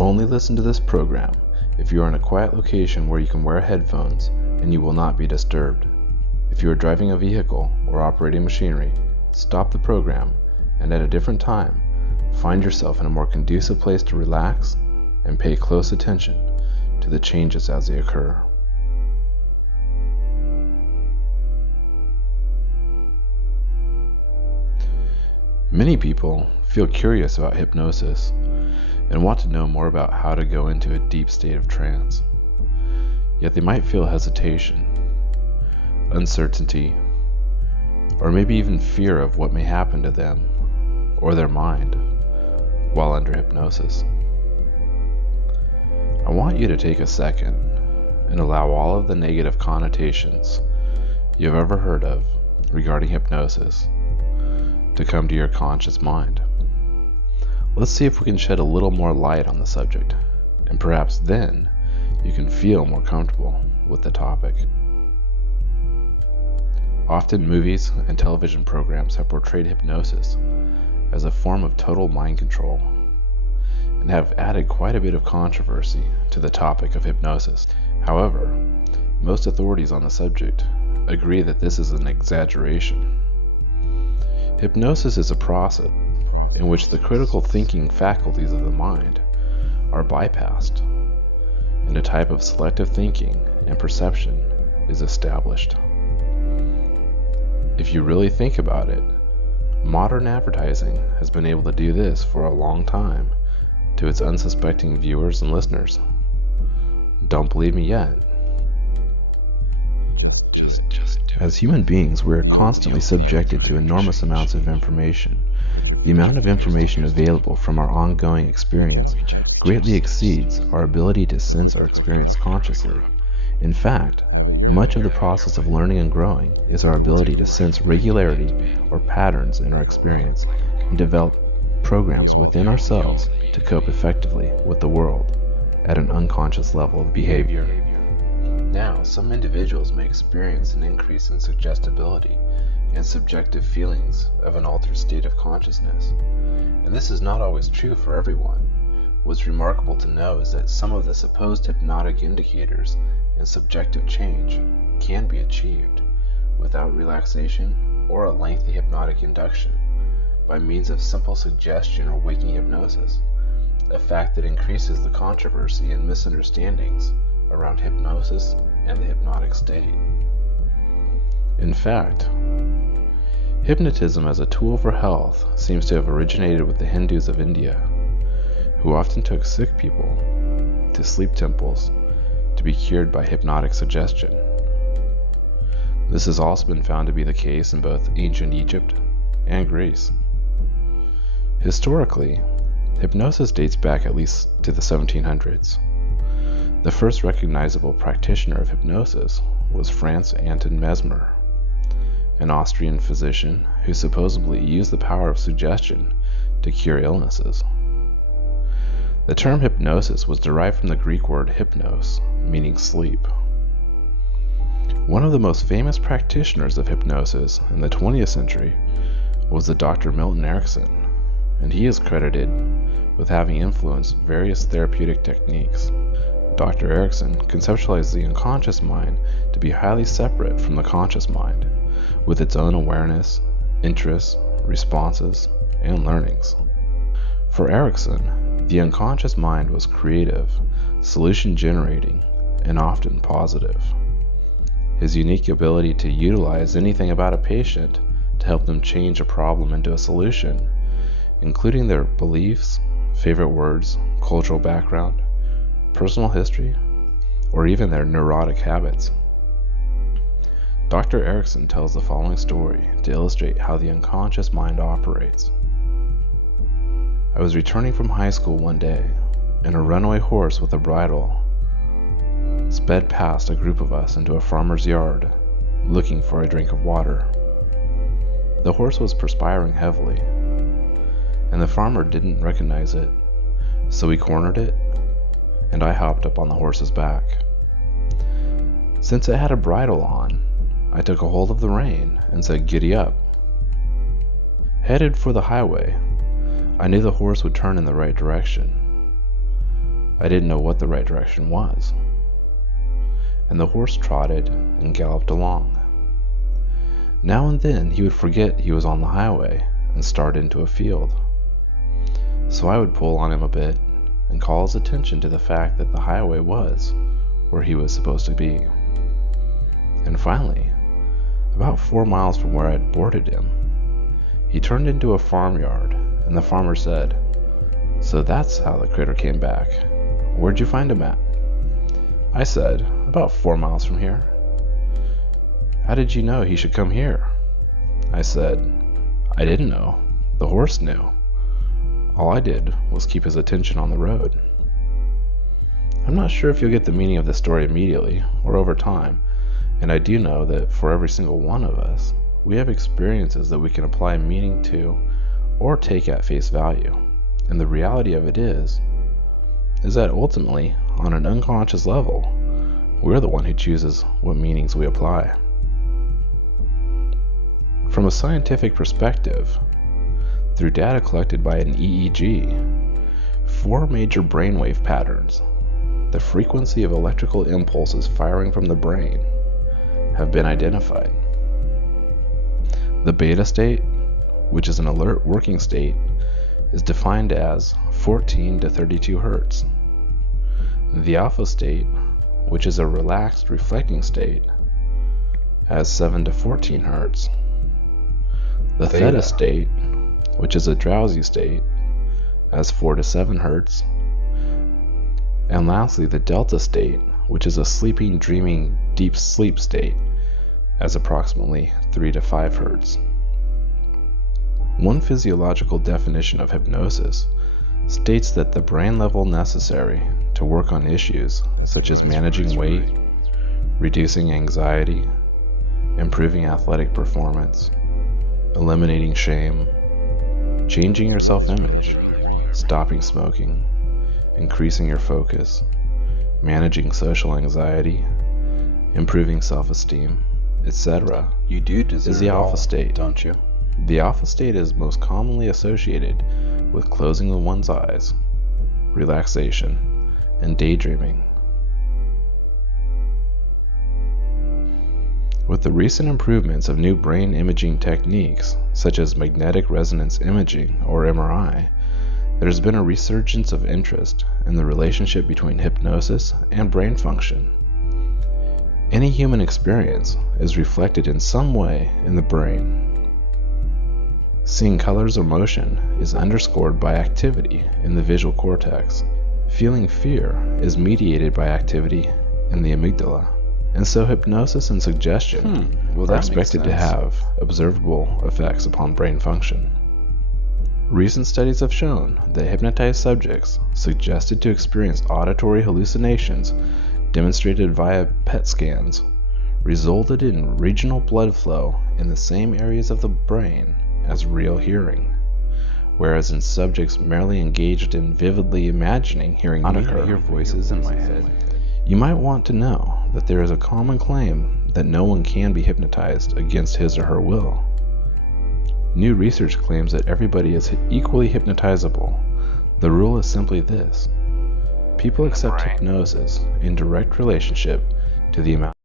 Only listen to this program if you are in a quiet location where you can wear headphones and you will not be disturbed. If you are driving a vehicle or operating machinery, stop the program and at a different time, find yourself in a more conducive place to relax and pay close attention to the changes as they occur. Many people feel curious about hypnosis and want to know more about how to go into a deep state of trance. Yet they might feel hesitation, uncertainty, or maybe even fear of what may happen to them or their mind while under hypnosis. I want you to take a second and allow all of the negative connotations you've ever heard of regarding hypnosis to come to your conscious mind. Let's see if we can shed a little more light on the subject, and perhaps then you can feel more comfortable with the topic. Often movies and television programs have portrayed hypnosis as a form of total mind control and have added quite a bit of controversy to the topic of hypnosis. However, most authorities on the subject agree that this is an exaggeration. Hypnosis is a process in which the critical thinking faculties of the mind are bypassed, and a type of selective thinking and perception is established. If you really think about it, modern advertising has been able to do this for a long time to its unsuspecting viewers and listeners. Don't believe me yet? As human beings, we are constantly subjected to enormous amounts of information. The amount of information available from our ongoing experience greatly exceeds our ability to sense our experience consciously. In fact, much of the process of learning and growing is our ability to sense regularity or patterns in our experience and develop programs within ourselves to cope effectively with the world at an unconscious level of behavior. Now, some individuals may experience an increase in suggestibility and subjective feelings of an altered state of consciousness, and this is not always true for everyone. What's remarkable to know is that some of the supposed hypnotic indicators and subjective change can be achieved without relaxation or a lengthy hypnotic induction by means of simple suggestion or waking hypnosis, a fact that increases the controversy and misunderstandings around hypnosis and the hypnotic state. In fact, hypnotism as a tool for health seems to have originated with the Hindus of India, who often took sick people to sleep temples to be cured by hypnotic suggestion. This has also been found to be the case in both ancient Egypt and Greece. Historically, hypnosis dates back at least to the 1700s. The first recognizable practitioner of hypnosis was Franz Anton Mesmer, an Austrian physician who supposedly used the power of suggestion to cure illnesses. The term hypnosis was derived from the Greek word hypnos, meaning sleep. One of the most famous practitioners of hypnosis in the 20th century was the Dr. Milton Erickson, and he is credited with having influenced various therapeutic techniques. Dr. Erickson conceptualized the unconscious mind to be highly separate from the conscious mind, with its own awareness, interests, responses, and learnings. For Erickson, the unconscious mind was creative, solution-generating, and often positive. His unique ability to utilize anything about a patient to help them change a problem into a solution, including their beliefs, favorite words, cultural background, personal history, or even their neurotic habits. Dr. Erickson tells the following story to illustrate how the unconscious mind operates. I was returning from high school one day, and a runaway horse with a bridle sped past a group of us into a farmer's yard, looking for a drink of water. The horse was perspiring heavily, and the farmer didn't recognize it, so he cornered it, and I hopped up on the horse's back. Since it had a bridle on, I took a hold of the rein and said, "Giddy up." Headed for the highway, I knew the horse would turn in the right direction. I didn't know what the right direction was. And the horse trotted and galloped along. Now and then he would forget he was on the highway and start into a field. So I would pull on him a bit and call his attention to the fact that the highway was where he was supposed to be. And finally, about 4 miles from where I had boarded him, he turned into a farmyard, and the farmer said, "So that's how the critter came back. Where'd you find him at?" I said, "About 4 miles from here." "How did you know he should come here?" I said, "I didn't know. The horse knew. All I did was keep his attention on the road." I'm not sure if you'll get the meaning of this story immediately or over time, and I do know that for every single one of us, we have experiences that we can apply meaning to or take at face value. And the reality of it is that ultimately, on an unconscious level, we're the one who chooses what meanings we apply. From a scientific perspective, through data collected by an EEG, 4 major brainwave patterns, the frequency of electrical impulses firing from the brain, have been identified. The beta state, which is an alert working state, is defined as 14 to 32 Hz. The alpha state, which is a relaxed reflecting state, as 7 to 14 Hz. The theta state, which is a drowsy state, as 4 to 7 Hz. And lastly, the delta state, which is a sleeping, dreaming, deep sleep state, as approximately 3 to 5 Hz. One physiological definition of hypnosis states that the brain level necessary to work on issues such as managing weight, reducing anxiety, improving athletic performance, eliminating shame, changing your self-image, stopping smoking, increasing your focus, managing social anxiety, improving self-esteem, etc. You do deserve is the alpha state, don't you? The alpha state is most commonly associated with closing one's eyes, relaxation, and daydreaming. With the recent improvements of new brain imaging techniques, such as magnetic resonance imaging or MRI, there's been a resurgence of interest in the relationship between hypnosis and brain function. Any human experience is reflected in some way in the brain. Seeing colors or motion is underscored by activity in the visual cortex. Feeling fear is mediated by activity in the amygdala. And so hypnosis and suggestion are expected to have observable effects upon brain function. Recent studies have shown that hypnotized subjects suggested to experience auditory hallucinations demonstrated via PET scans resulted in regional blood flow in the same areas of the brain as real hearing, whereas in subjects merely engaged in vividly imagining hearing I occur. hear voices in my head. You might want to know that there is a common claim that no one can be hypnotized against his or her will. New research claims that everybody is equally hypnotizable. The rule is simply this: people accept hypnosis in direct relationship to the amount